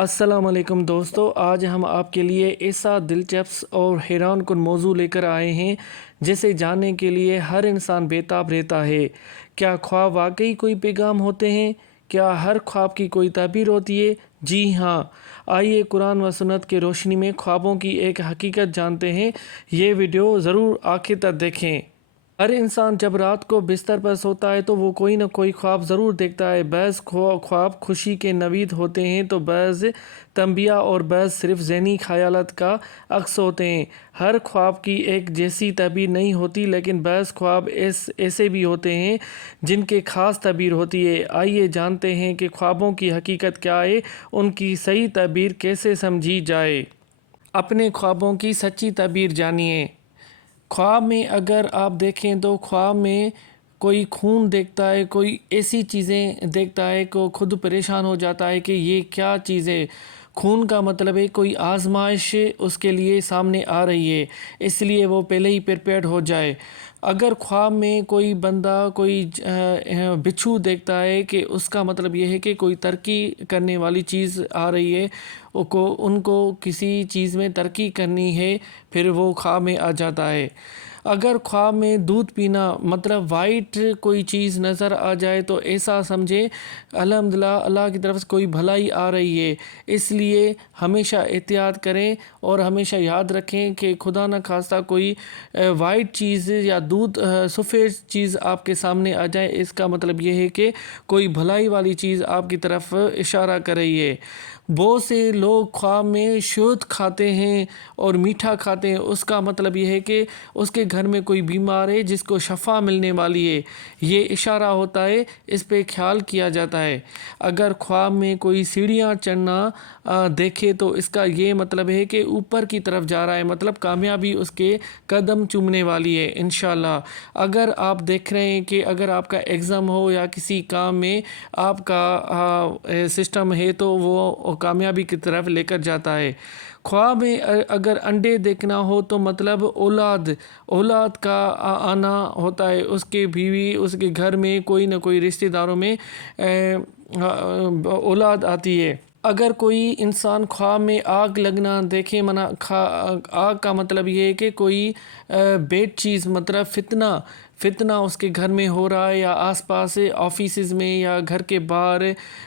السلام علیکم دوستو، آج ہم آپ کے لیے ایسا دلچسپ اور حیران کن موضوع لے کر آئے ہیں جسے جاننے کے لیے ہر انسان بےتاب رہتا ہے۔ کیا خواب واقعی کوئی پیغام ہوتے ہیں؟ کیا ہر خواب کی کوئی تعبیر ہوتی ہے؟ جی ہاں، آئیے قرآن و سنت کے روشنی میں خوابوں کی ایک حقیقت جانتے ہیں۔ یہ ویڈیو ضرور آخر تک دیکھیں۔ ہر انسان جب رات کو بستر پر سوتا ہے تو وہ کوئی نہ کوئی خواب ضرور دیکھتا ہے۔ بعض خواب خوشی کے نوید ہوتے ہیں تو بعض تنبیہ اور بعض صرف ذہنی خیالات کا عکس ہوتے ہیں۔ ہر خواب کی ایک جیسی تعبیر نہیں ہوتی، لیکن بعض خواب ایسے بھی ہوتے ہیں جن کے خاص تعبیر ہوتی ہے۔ آئیے جانتے ہیں کہ خوابوں کی حقیقت کیا ہے، ان کی صحیح تعبیر کیسے سمجھی جائے۔ اپنے خوابوں کی سچی تعبیر جانیے۔ خواب میں اگر آپ دیکھیں تو خواب میں کوئی خون دیکھتا ہے، کوئی ایسی چیزیں دیکھتا ہے کہ خود پریشان ہو جاتا ہے کہ یہ کیا چیز ہے۔ خون کا مطلب ہے کوئی آزمائش اس کے لیے سامنے آ رہی ہے، اس لیے وہ پہلے ہی پریپیئرڈ ہو جائے۔ اگر خواب میں کوئی بندہ کوئی بچھو دیکھتا ہے کہ اس کا مطلب یہ ہے کہ کوئی ترقی کرنے والی چیز آ رہی ہے، ان کو کسی چیز میں ترقی کرنی ہے، پھر وہ خواب میں آ جاتا ہے۔ اگر خواب میں دودھ پینا مطلب وائٹ کوئی چیز نظر آ جائے تو ایسا سمجھے الحمدللہ اللہ کی طرف سے کوئی بھلائی آ رہی ہے۔ اس لیے ہمیشہ احتیاط کریں اور ہمیشہ یاد رکھیں کہ خدا نہ خواستہ کوئی وائٹ چیز یا دودھ سفید چیز آپ کے سامنے آ جائے، اس کا مطلب یہ ہے کہ کوئی بھلائی والی چیز آپ کی طرف اشارہ کر رہی ہے۔ بہت سے لوگ خواب میں شہد کھاتے ہیں اور میٹھا کھاتے ہیں، اس کا مطلب یہ ہے کہ اس کے گھر میں کوئی بیمار ہے جس کو شفا ملنے والی ہے، یہ اشارہ ہوتا ہے، اس پہ خیال کیا جاتا ہے۔ اگر خواب میں کوئی سیڑھیاں چڑھنا دیکھے تو اس کا یہ مطلب ہے کہ اوپر کی طرف جا رہا ہے، مطلب کامیابی اس کے قدم چومنے والی ہے انشاءاللہ۔ اگر آپ دیکھ رہے ہیں کہ اگر آپ کا ایگزام ہو یا کسی کام میں آپ کا سسٹم ہے تو وہ کامیابی کی طرف لے کر جاتا ہے۔ خواب میں اگر انڈے دیکھنا ہو تو مطلب اولاد کا آنا ہوتا ہے، اس کے بیوی اس کے گھر میں کوئی نہ کوئی رشتہ داروں میں اولاد آتی ہے۔ اگر کوئی انسان خواب میں آگ لگنا دیکھے، آگ کا مطلب یہ ہے کہ کوئی بیڈ چیز مطلب فتنہ اس کے گھر میں ہو رہا ہے یا آس پاس آفیسز میں یا گھر کے باہر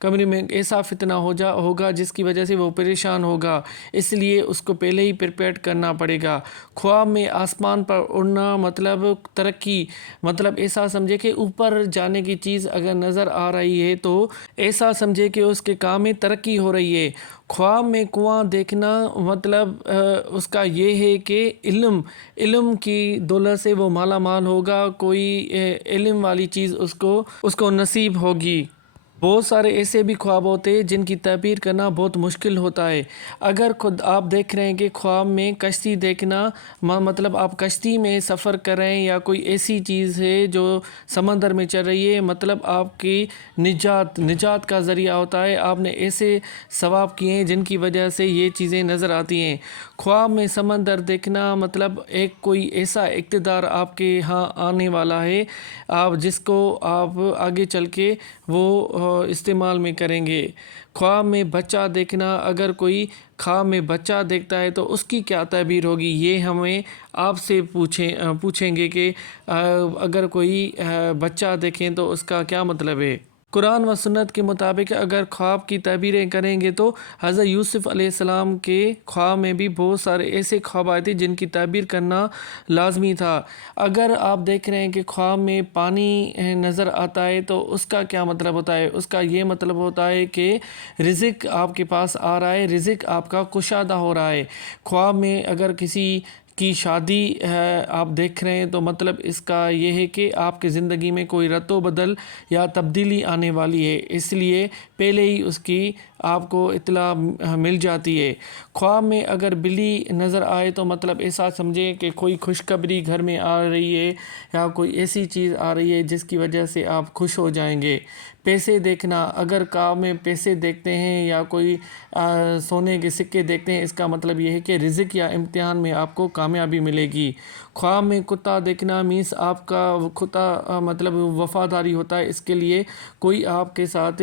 کمرے میں ایسا فتنہ ہوگا جس کی وجہ سے وہ پریشان ہوگا، اس لیے اس کو پہلے ہی پریپیئرڈ کرنا پڑے گا۔ خواب میں آسمان پر اڑنا مطلب ترقی، مطلب ایسا سمجھے کہ اوپر جانے کی چیز اگر نظر آ رہی ہے تو ایسا سمجھے کہ اس کے کام میں ترقی ہو رہی ہے۔ خواب میں کنواں دیکھنا مطلب اس کا یہ ہے کہ علم کی دولت سے وہ مالا مال ہوگا، کوئی علم والی چیز اس کو نصیب ہوگی۔ بہت سارے ایسے بھی خواب ہوتے ہیں جن کی تعبیر کرنا بہت مشکل ہوتا ہے۔ اگر خود آپ دیکھ رہے ہیں کہ خواب میں کشتی دیکھنا مطلب آپ کشتی میں سفر کر رہے ہیں یا کوئی ایسی چیز ہے جو سمندر میں چل رہی ہے، مطلب آپ کی نجات کا ذریعہ ہوتا ہے، آپ نے ایسے ثواب کیے ہیں جن کی وجہ سے یہ چیزیں نظر آتی ہیں۔ خواب میں سمندر دیکھنا مطلب کوئی ایسا اقتدار آپ کے ہاں آنے والا ہے جس کو آپ آگے چل کے وہ استعمال میں کریں گے۔ خواب میں بچہ دیکھنا، اگر کوئی خواب میں بچہ دیکھتا ہے تو اس کی کیا تعبیر ہوگی، یہ ہمیں آپ سے پوچھیں گے کہ اگر کوئی بچہ دیکھیں تو اس کا کیا مطلب ہے۔ قرآن و سنت کے مطابق اگر خواب کی تعبیریں کریں گے تو حضرت یوسف علیہ السلام کے خواب میں بھی بہت سارے ایسے خواب آئے تھے جن کی تعبیر کرنا لازمی تھا۔ اگر آپ دیکھ رہے ہیں کہ خواب میں پانی نظر آتا ہے تو اس کا کیا مطلب ہوتا ہے، اس کا یہ مطلب ہوتا ہے کہ رزق آپ کے پاس آ رہا ہے، رزق آپ کا کشادہ ہو رہا ہے۔ خواب میں اگر کسی کی شادی آپ دیکھ رہے ہیں تو مطلب اس کا یہ ہے کہ آپ کی زندگی میں کوئی رد و بدل یا تبدیلی آنے والی ہے، اس لیے پہلے ہی اس کی آپ کو اطلاع مل جاتی ہے۔ خواب میں اگر بلی نظر آئے تو مطلب ایسا سمجھیں کہ کوئی خوشخبری گھر میں آ رہی ہے یا کوئی ایسی چیز آ رہی ہے جس کی وجہ سے آپ خوش ہو جائیں گے۔ پیسے دیکھنا، اگر خواب میں پیسے دیکھتے ہیں یا کوئی سونے کے سکے دیکھتے ہیں، اس کا مطلب یہ ہے کہ رزق یا امتحان میں آپ کو کامیابی ملے گی۔ خواب میں کتا دیکھنا مینس آپ کا کتا مطلب وفاداری ہوتا ہے، اس کے لیے کوئی آپ کے ساتھ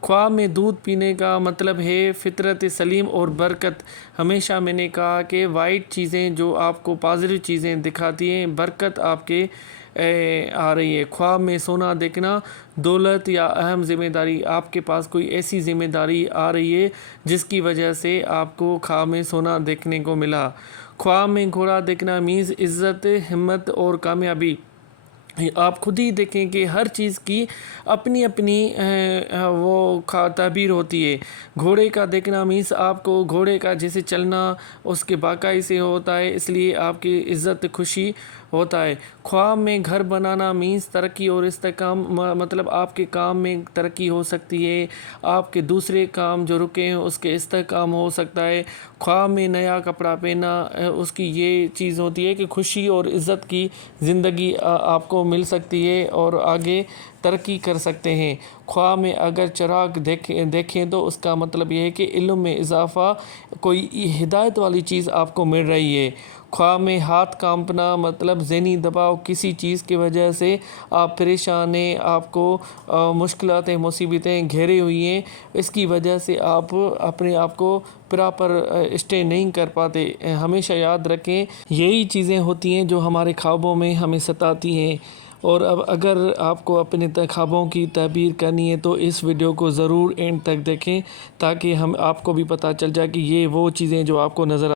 خواب میں دودھ پینے کا مطلب ہے فطرت سلیم اور برکت۔ ہمیشہ میں نے کہا کہ وائٹ چیزیں جو آپ کو پازیٹیو چیزیں دکھاتی ہیں، برکت آپ کے آ رہی ہے۔ خواب میں سونا دیکھنا دولت یا اہم ذمہ داری، آپ کے پاس کوئی ایسی ذمہ داری آ رہی ہے جس کی وجہ سے آپ کو خواب میں سونا دیکھنے کو ملا۔ خواب میں گھوڑا دیکھنا میز عزت، ہمت اور کامیابی۔ آپ خود ہی دیکھیں کہ ہر چیز کی اپنی اپنی وہ تعبیر ہوتی ہے۔ گھوڑے کا دیکھنا مینس آپ کو گھوڑے کا جیسے چلنا اس کے باقاعدگی سے ہوتا ہے، اس لیے آپ کی عزت خوشی ہوتا ہے۔ خواب میں گھر بنانا مینس ترقی اور استحکام، مطلب آپ کے کام میں ترقی ہو سکتی ہے، آپ کے دوسرے کام جو رکے ہیں اس کے استحکام ہو سکتا ہے۔ خواب میں نیا کپڑا پہننا، اس کی یہ چیز ہوتی ہے کہ خوشی اور عزت کی زندگی آپ کو مل سکتی ہے اور آگے ترقی کر سکتے ہیں۔ خواب میں اگر چراغ دیکھیں تو اس کا مطلب یہ ہے کہ علم میں اضافہ، کوئی ہدایت والی چیز آپ کو مل رہی ہے۔ خواب میں ہاتھ کانپنا مطلب ذہنی دباؤ، کسی چیز کی وجہ سے آپ پریشان ہیں، آپ کو مشکلاتیں مصیبتیں گھیرے ہوئی ہیں، اس کی وجہ سے آپ اپنے آپ کو پراپر اسٹے نہیں کر پاتے۔ ہمیشہ یاد رکھیں یہی چیزیں ہوتی ہیں جو ہمارے خوابوں میں ہمیں ستاتی ہیں۔ اور اب اگر آپ کو اپنے خوابوں کی تعبیر کرنی ہے تو اس ویڈیو کو ضرور اینڈ تک دیکھیں تاکہ آپ کو بھی پتہ چل جائے کہ یہ وہ چیزیں جو آپ کو نظر